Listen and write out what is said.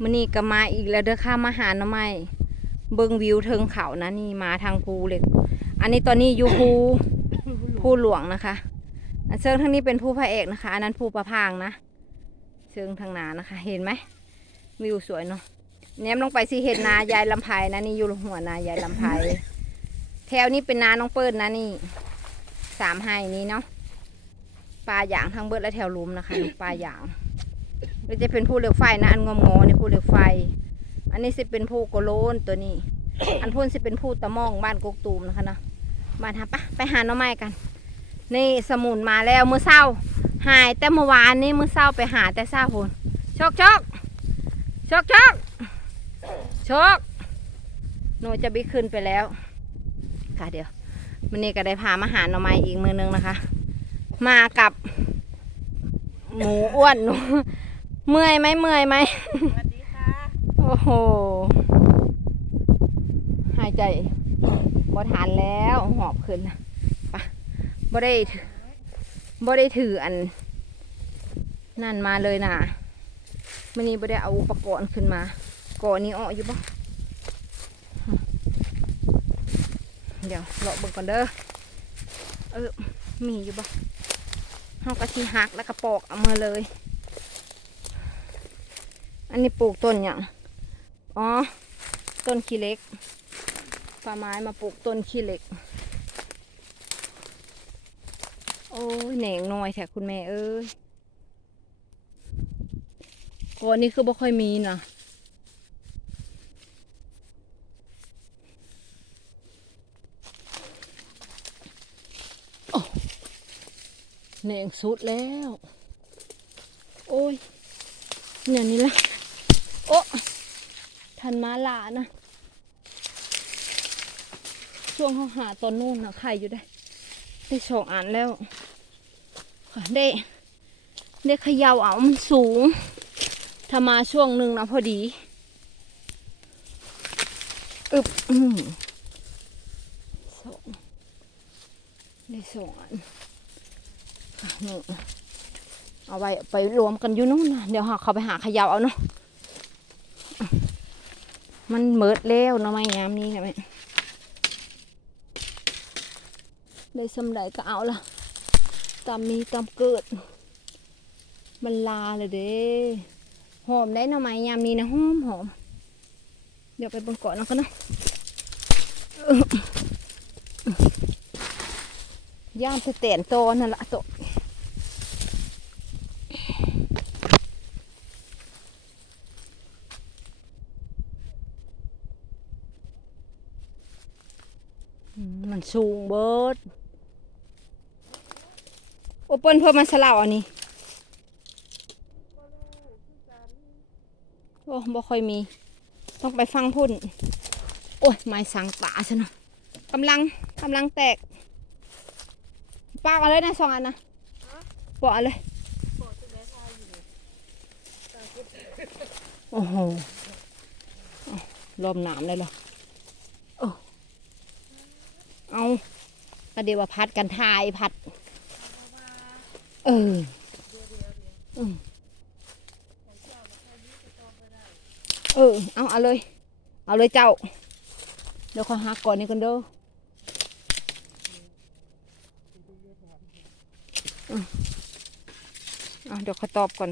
มื้อนี้ก็มาอีกแล้วเด้อค่ะมาหาหน่อไม้เบิ่งวิวเทิงเขานะนี่มาทางภูเหล็ก อันนี้ตอนนี้อยู่ภูภูหลวงนะคะ อันเชิงทางนี้เป็นภูพระเอกนะคะ อันนั้นภูประพางนะเชิงทางนานะคะ เห็นไหมวิวสวยเนาะแนมลงไปสิเห็นนายายลำไพนะนี่อยู่หัวนายายลำไพแถวนี้เป็นนาน้องเปิ้ลนะนี่สามไห้นี้เนาะปลาอย่างทั้งเบิดและแถวลุมนะคะปลาอย่าง แล้วจะเป็นภูเหล็กไฟนะอันงอมงอนี่ภูเหล็กไฟ อันนี้สิเป็นภูโกโลนตัวนี้ อันพุ่นสิเป็นภูตะม่องบ้านกกตูมนะคะเนาะบ้านหาปะไปหาหน่อไม้กัน นี่สมุนมาแล้วมื้อเช้า หายแต่เมื่อวานนี่มื้อเช้าไปหาแต่เช้าพุ่นชกชกชกชกชกหนูจะบิขึ้นไปแล้ว ค่ะเดี๋ยวมันนี่ก็ได้พามาหาหน่อไม้อีกมือนึงนะคะ มากับ หมูอ้วนหนู เมื่อยไหมเมื่อยไหมสวัสดีค่ะ โอ้โห หายใจบ่ทานแล้วหอบขึ้นนะไปะบ่ได้ถือบ่ได้ถืออัน นั่นมาเลยนะมันนี้บ่ได้เอาอุปกรณ์ขึ้นมาก่อนนี้อ้ออยู่บ่เดี๋ยวเลาะเบิ่งก่อนเด้อ เออ มีอยู่บ่เฮากะสิหักแล้วก็ปอกเอามาเลย อันนี้ปลูกต้นอย่างอ๋อ ต้นขี้เล็กป่าไม้มาปลูกต้นขี้เล็ก โอ้ยแหนงน้อยแท้คุณแม่เอ้ยก่อนนี้คือบ่ค่อยมีนะแหนงสุดแล้ว โอ้ยเนี่ยนี่ละ โอ้ทันมาลานะ ช่วงเขาหาตอนนู่นนะไข่อยู่ได้ ได้สองอันแล้วได้ ได้ขย่าเอามันสูง ถ้ามาช่วงหนึ่งนะพอดี อึบอืมสองได้สองอันนี่เอาไว้ไปรวมกันอยู่นู่นนะเดี๋ยวหาเขาไปหาขยาวเอาเนาะ มันเมิดแล้วเนาะไม่งามนี้ค่ะแม่ได้สำไรก็เอาละตามมีตามเกิด มันลาเลยเด้หอมได้เนาะไม้ยามนี้นะหอมหอมเดี๋ยวไปบนเกาะนะก็เนาะย่างจะเตนโตนั่นละโต อื มันสูงเบิดโอเปิลเพิ่มมาสลาวอันนี้โอ้บ่ค่อยมี ต้องไปฟังพุ่น โอ้ย ไม้สังตาฉันนะกำลังกำลังแตกปากเอาเลยนะสองอันนะปอกเอาเลยโอ้โหอ้าวรวมหนามเลยเหรอ เอาก็เดี๋ยวว่าพัดกันทายพัด เออเออ เอาเอาเลย เอาเลยเจ้า เดี๋ยวขอหักก่อนนี่กันเด้ออืมเอาเดี๋ยวขอตอบก่อน